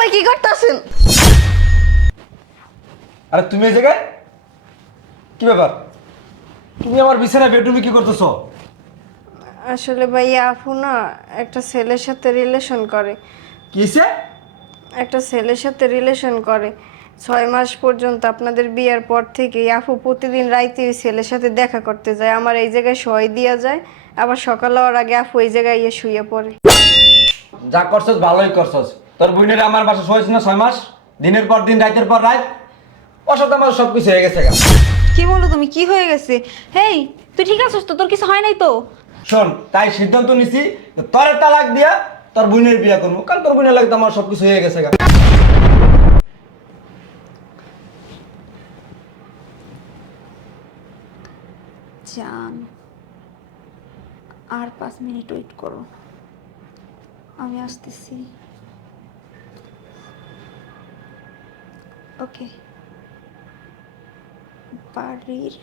দুলাভাই কি করতেছেন? আরে তুমি এই জায়গায়? কি ব্যাপার? তুমি আমার বিছানায় বেডরুমে কি করতেছো? আসলে ভাইয়া আপু না একটা ছেলের সাথে রিলেশন করে। কিসে? একটা ছেলের সাথে রিলেশন করে। ছয় মাস পর্যন্ত আপনাদের বিয়ের পর থেকে আপু প্রতিদিন রাইতে ওই ছেলের সাথে দেখা করতে যায়। আমার এই জায়গায় সয় দিয়া যায়। আবার সকাল হওয়ার আগে আপু এই জায়গায় ইয়ে শুয়ে পড়ে। যা করছস ভালোই করছস। তোর বোনের আমার বাসা শোয়েছে না ছয় মাস? দিনের পর দিন রাতের পর রাত। অসাথে আমার সব কিছু হয়ে গেছে গা। কি বলো তুমি? কি হয়ে গেছে? হেই তুই ঠিক আছিস তো? তোর কিছু হয় নাই তো? শোন তাই সিদ্ধান্ত নিছি তোর তালাক দিয়া তোর বোনের বিয়ে করব। কারণ তোর বোনের লাগতে আমার সব কিছু হয়ে গেছে গা। জান আর পাঁচ মিনিট ওয়েট করো। আমি আসতেছি। ওকে। বাড়ির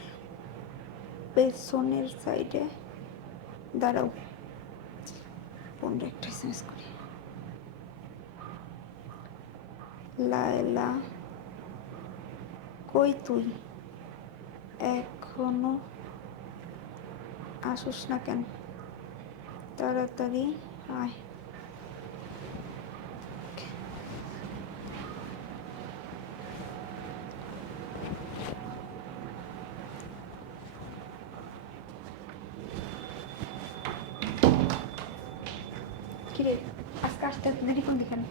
পেছনের সাইডে দাঁড়াও। ফোনটা একটা এসএমএস করি। লায়লা, কই তুই? এখনও আসুস না কেন? তাড়াতাড়ি আয়। কিরে আজকে আসতে এত দেরি করলি কেন?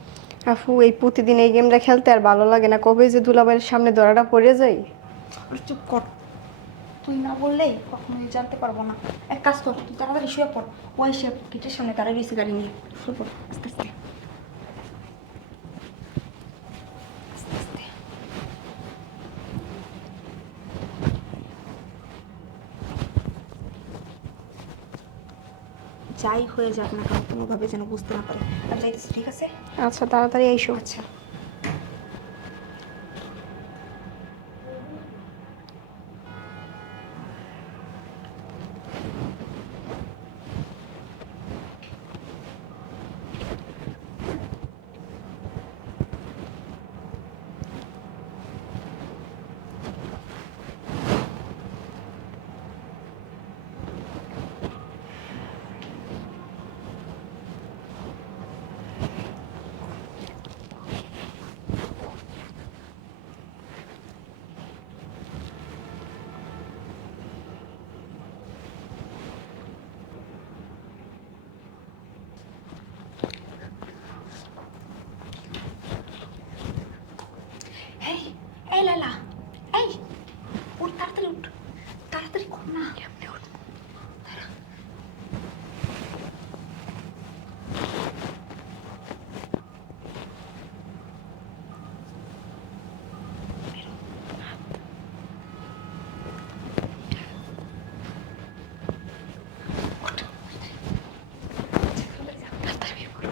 আপু এই প্রতিদিন এই গেমটা খেলতে আর ভালো লাগে না। কবে যে দুলাবাইয়ের সামনে দরাটা পড়ে যায়। আর চুপ কর। তুই না বললেই কখনোই জানতে পারব না। এক কাজ কর তুই তাড়াতাড়ি শুয়ে পড়। ওই সে গেটের সামনে তারা রয়েছে গাড়ি নিয়ে। শুয়ে পড় আস্তে আস্তে আস্তে। যাই হয়ে যাক না কেন কোনোভাবে যেন বুঝতে না পারে। আর যাইতেছি ঠিক আছে? আচ্ছা তাড়াতাড়ি এইসব আচ্ছা এই এই লালা এই উঠ তাড়াতাড়ি উঠ তাড়াতাড়ি কর না কেমনে উঠ দাঁড়া। বেরো, হাত। উঠ, তাড়াতাড়ি যা, তাড়াতাড়ি বের কর।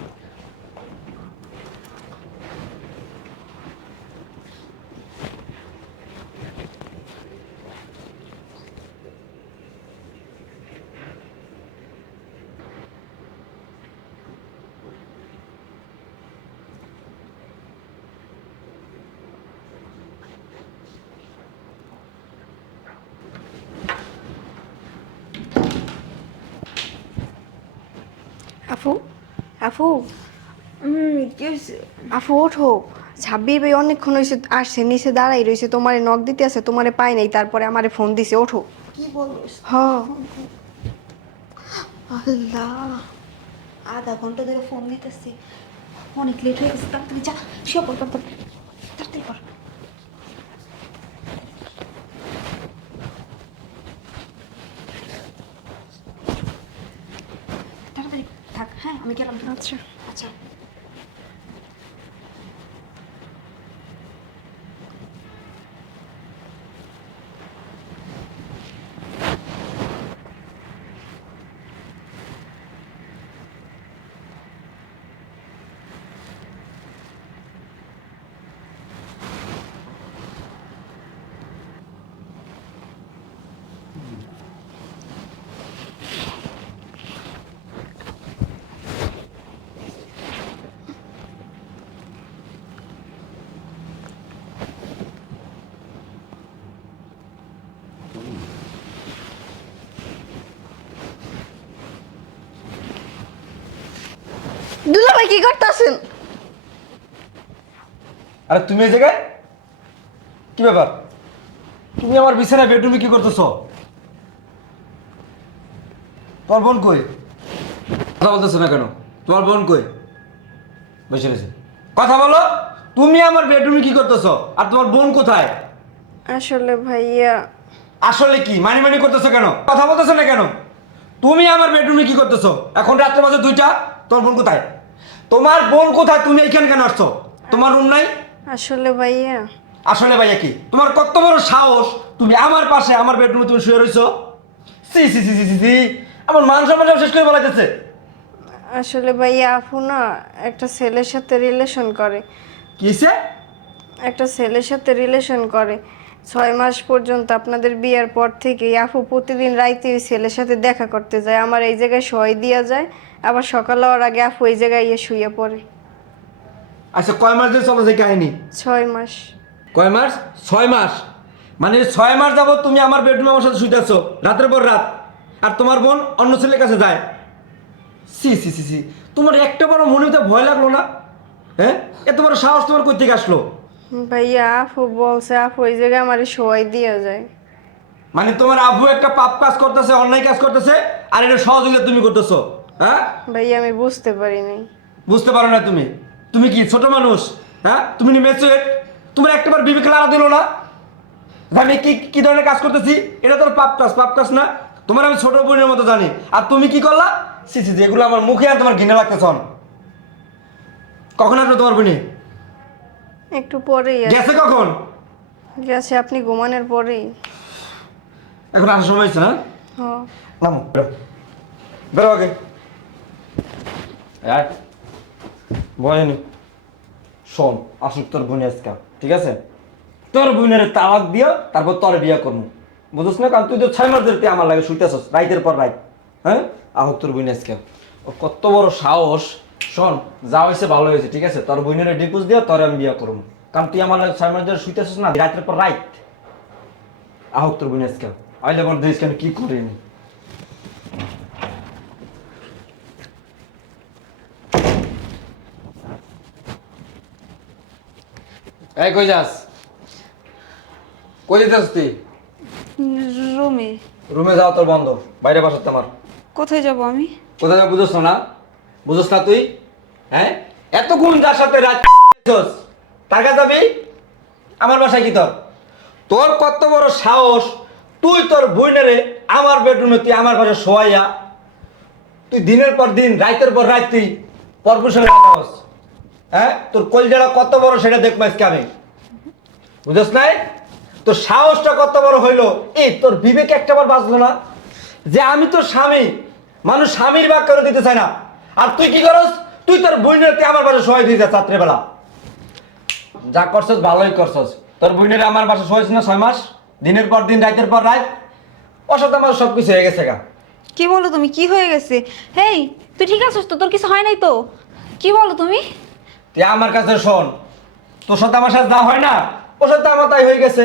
আফু আফু। হয়েছে ওঠো। ছাব্বির ভাই অনেকক্ষণ হয়েছে আসছে নিচে দাঁড়াই রয়েছে তোমারে নখ দিতে আছে তোমারে পাই নাই তারপরে আমারে ফোন দিছে ওঠো। কি বলিস হ্যাঁ আল্লাহ। আধা ঘণ্টা ধরে ফোন দিতেছি অনেক লেট হয়ে গেছে তুমি যা শুয়ে পড় তাড়াতাড়ি তাড়াতাড়ি কর তাড়াতাড়ি থাক হ্যাঁ আমি গেলাম আচ্ছা আচ্ছা ভাই কি করতেছেন? আরে তুমি এই জায়গায়? কি ব্যাপার? তুমি আমার বিছানায় বেডরুমে কি করতেছ? তোমার বোন কই? কথা বলতেছো না কেন? তোমার বোন কই? বসে রয়েছে। কথা বলো তুমি আমার বেডরুমে কি করতেছ? আর তোমার বোন কোথায়? আসলে ভাইয়া আসলে কি? মানি মানি করতেছো কেন? কথা বলতেছো না কেন? তুমি আমার বেডরুমে কি করতেছো? এখন রাত্রে বাজে দুইটা তোমার বোন কোথায়? তোমার বোন কোথায়? তুমি এখানে কেন আসছো? তোমার রুম নাই? আসলে ভাইয়া। আসলে ভাইয়া কি? তোমার কত বড় সাহস? তুমি আমার পাশে আমার বেডরুমে তুমি শুয়ে রইছো? সি সি সি সি সি সি। আমার মান সম্মান সব শেষ করে বলা যাচ্ছে আসলে ভাইয়া আপু না একটা ছেলের সাথে রিলেশন করে। কিসে? একটা ছেলের সাথে রিলেশন করে। ছয় মাস পর্যন্ত আপনাদের বিয়ের পর থেকে আপু প্রতিদিন রাইতে ওই ছেলের সাথে দেখা করতে যায় আমার এই জায়গায় সয় দেওয়া যায় আবার সকাল হওয়ার আগে আপু এই জায়গায় ইয়ে শুয়ে পড়ে। আচ্ছা কয় মাস ধরে চলো যে কাহিনী? ছয় মাস। কয় মাস? ছয় মাস। মানে ছয় মাস যাবত তুমি আমার বেডরুমে আমার সাথে শুইতেছ রাতের পর রাত। আর তোমার বোন অন্য ছেলের কাছে যায়। সি সি সি সি তোমার একটা বড় মনে ভয় লাগল না? হ্যাঁ? এ বড় সাহস তোমার কই থেকে আসলো? ভাইয়া আপু বলছে আপু এই জায়গায় আমার সয় দেওয়া যায়। মানে তোমার আবু একটা পাপ কাজ করতেছে অন্যায় কাজ করতেছে আর এটা সহযোগিতা তুমি করতেছো হ্যাঁ? ভাইয়া আমি বুঝতে পারি নাই বুঝতে পারো না তুমি। তুমি কি ছোট মানুষ হ্যাঁ? তুমি নি মেচুয়েট তোমার একটাবার বিবেক লাড়া দিল না? আমি কি কি ধরনের কাজ করতেছি? এটা তোর পাপ কাজ পাপ কাজ না। তোমার আমি ছোট বোনের মতো জানি। আর তুমি কি করলা? সি সি যেগুলো আমার মুখে আর তোমার ঘৃণা লাগতেছে অন। কখন আসবে তোমার বোনে একটু পরেই গেছে কখন? গেছে আপনি ঘুমানোর পরেই। এখন আসার সময় হয়েছে না? হ নামো বেরো। বেরো আগে। আয় বয়নি শোন আসুক তোর বোন আজকে ঠিক আছে? তোর বোনের তালাক দিও তারপর তোর বিয়া করব বুঝছ না কারণ তুই তো ছয় মাস ধরে আমার লাগে শুইতেছস রাইতের পর রাইত। হ্যাঁ? আহুক তোর বোন আজকে। ও কত বড় সাহস। শোন যা হয়েছে ভালো হয়েছে ঠিক আছে? তোর বোনের ডিপোজ দিও তোর আমি বিয়া করব কারণ তুই আমার ছয় মাস ধরে শুইতেছস না রাইতের পর রাইত। আহুক তোর বোন আজকে আইলে বল দেশ কেন কি করিনি এই কই যাস? কই যেতেছ তুই? রুমে। রুমে যাও তোর বন্ধ বাইরে বাসার আমার কোথায় যাব আমি? কোথায় যাব বুঝোস না? বুঝোস না তুই? হ্যাঁ? এত গুণ যার সাথে রাজ তার কাছে যাবি? আমার বাসায় কি তোর? তোর কত বড় সাহস, তুই তোর বইনেরে আমার বেডরুমে তুই আমার বাসায় শোয়াইয়া, তুই দিনের পর দিন, রাইতের পর রাত তুই পরপুষণ হ্যাঁ? তোর কলজাটা কত বড় সেটা দেখব আজকে আমি। বুঝছ নাই? তোর সাহসটা কত বড় হইল? এই, তোর বিবেক একটাবার বাঁচলো না যে আমি তোর স্বামী। মানুষ স্বামীর বাক করে দিতে চায় না। আর তুই কি করস? তুই তোর বইনের আমার বাসা সহায় দিয়ে যা রাত্রেবেলা। যা করছস ভালোই করছস। তোর বইনের আমার বাসা সহাইছ না ছয় মাস? দিনের পর দিন রাতের পর রাত অসত আমার সব কিছু হয়ে গেছে গা। কি বলো তুমি? কি হয়ে গেছে? হেই তুই ঠিক আছিস তো? তোর কিছু হয় নাই তো? কি বলো তুমি? তুই আমার কাছে শোন তোর সাথে আমার সাথে যা হয় না ওর সাথে আমার তাই হয়ে গেছে।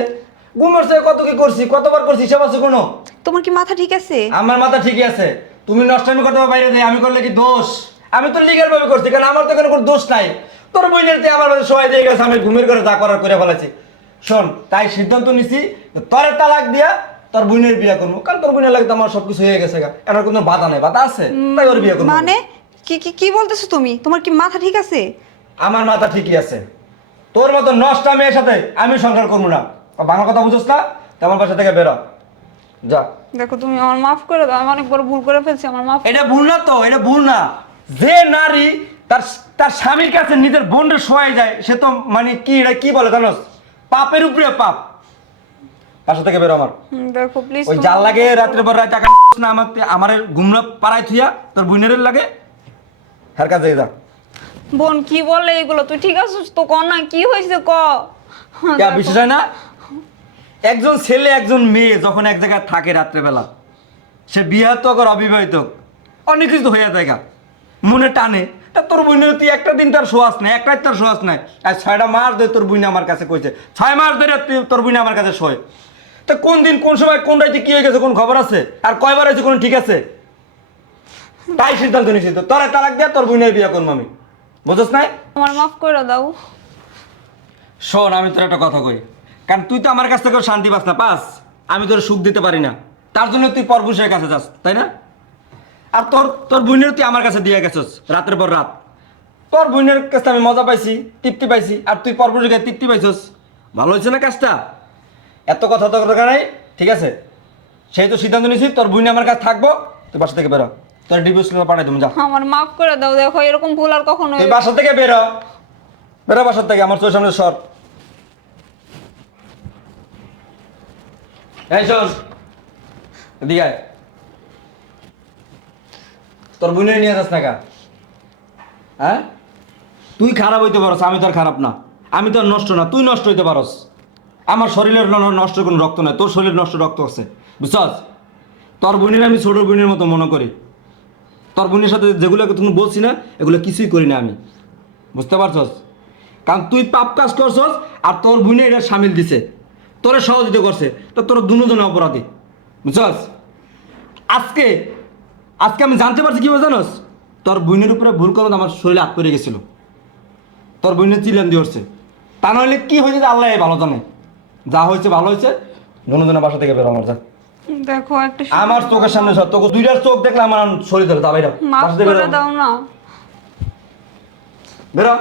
ঘুমের কত কি করছি কতবার করছি হিসাব আছে কোনো? তোমার কি মাথা ঠিক আছে? আমার মাথা ঠিকই আছে। তুমি নষ্টামি করতে বাইরে দিয়ে আমি করলে কি দোষ? আমি তো লিগাল ভাবে করছি কারণ আমার তো এখানে কোনো দোষ নাই। তোর বইনের দিয়ে আমার সবাই দিয়ে গেছে আমি ঘুমের করে যা করার করে ফেলেছি। শোন তাই সিদ্ধান্ত নিছি তোর তালাক দিয়া তোর বোনের বিয়ে করব। কারণ তোর বোনের লাগে আমার সবকিছু হয়ে গেছে গা। এর কোনো বাধা নেই বাধা আছে? তাই ওর বিয়ে করব। মানে? কি কি কি বলতেছো তুমি? তোমার কি মাথা ঠিক আছে? আমার মাথা ঠিকই আছে। তোর মতো নষ্টা মেয়ের সাথে আমি সংসার করব না। বাংলা কথা বুঝোস না? তো আমার বাসা থেকে বেরো। যা। দেখো তুমি আমার মাফ করে দাও আমি অনেক বড় ভুল করে ফেলছি আমার মাফ এটা ভুল না তো এটা ভুল না। যে নারী তার তার স্বামীর কাছে নিজের বোনটা শোয়াই যায় সে তো মানে কি এটা কি বলে জানোস? পাপের উপরে পাপ। বাসা থেকে বেরো আমার। দেখো প্লিজ ওই জাল লাগে রাত্রে পর রাত টাকা না আমার আমার ঘুমরা পাড়ায় থুইয়া তোর বুইনের লাগে। হার কাছে যা। বোন কি বলে এগুলো? তুই ঠিক আছিস? তো ক না কি হয়েছে ক কে বিশেষ হয় না? একজন ছেলে একজন মেয়ে যখন এক জায়গায় থাকে রাত্রেবেলা সে বিয়ে তো কর অবিবাহিত অনেক কিছু হয়ে যায় গা। মনে টানে তা তোর বোনের তুই একটা দিন তার শোয়াস নাই একটা তার শোয়াস নাই। আর ছয়টা মাস ধরে তোর বোনে আমার কাছে কইছে ছয় মাস ধরে তুই- তোর বোনে আমার কাছে শোয়। তা কোন দিন কোন সময় কোন রাইতে কি হয়ে গেছে কোন খবর আছে? আর কয়বার হয়েছে কোন ঠিক আছে? তাই সিদ্ধান্ত নিয়েছি তো তোর তালাক দিয়ে তোর বোনের বিয়ে করব আমি। বুঝছ না আমার মাফ করে দাও। শোন আমি তোর একটা কথা কই। কারণ তুই তো আমার কাছ থেকে শান্তি পাস না পাস। আমি তোর সুখ দিতে পারি না। তার জন্য তুই পরপুষের কাছে যাস তাই না? আর তোর তোর বোনের তুই আমার কাছে দিয়ে গেছস রাতের পর রাত। তোর বোনের কাছে আমি মজা পাইছি তৃপ্তি পাইছি আর তুই পরপুষের কাছে তৃপ্তি পাইছস। ভালো হয়েছে না কাজটা? এত কথা তো দরকার নাই ঠিক আছে? সেই তো সিদ্ধান্ত নিয়েছি তোর বোন আমার কাছে থাকব তুই বাসা থেকে বেরো। তোর ডিভোর্স লেটার পাঠাই তুমি যা। আমার মাফ করে দাও দেখো এরকম ভুল আর কখনো তুই বাসা থেকে বেরো। বেরো বাসার থেকে আমার তোর সামনে সর। তোর বোনের নিয়ে যাস না কা হ্যাঁ? তুই খারাপ হইতে পারস, আমি তো আর খারাপ না। আমি তো আর নষ্ট না, তুই নষ্ট হইতে পারস। আমার শরীরের নষ্ট কোনো রক্ত নাই, তোর শরীর নষ্ট রক্ত আছে, বুঝছস? তোর বোনের আমি ছোট বোনের মতো মনে করি। তোর বোনের সাথে যেগুলো তুমি বলছি না, এগুলো কিছুই করি না আমি। বুঝতে পারছস? কারণ তুই পাপ কাজ করছস, আর তোর বোনে এটা সামিল দিছে। তোরে সহযোগিতা করছে। তো তোর দুজনে অপরাধী। বুঝছস? আজকে আজকে আমি জানতে পারছি কি জানোস? তোর বোনের উপরে ভুল করে আমার শরীরে হাত পড়ে গেছিল। তোর বোনের চিলেন দিয়ে উঠছে তা নাহলে কি হয়েছে আল্লাহ ভালো জানে? যা হয়েছে ভালো হয়েছে। দুজনে বাসা থেকে বেরো আমার যা। দেখো একটা আমার চোখের সামনে সব তোকে দুইটার চোখ দেখলে আমার শরীর ধরে তা বাইরা মাফ করে বেরো দাও না। বেরো।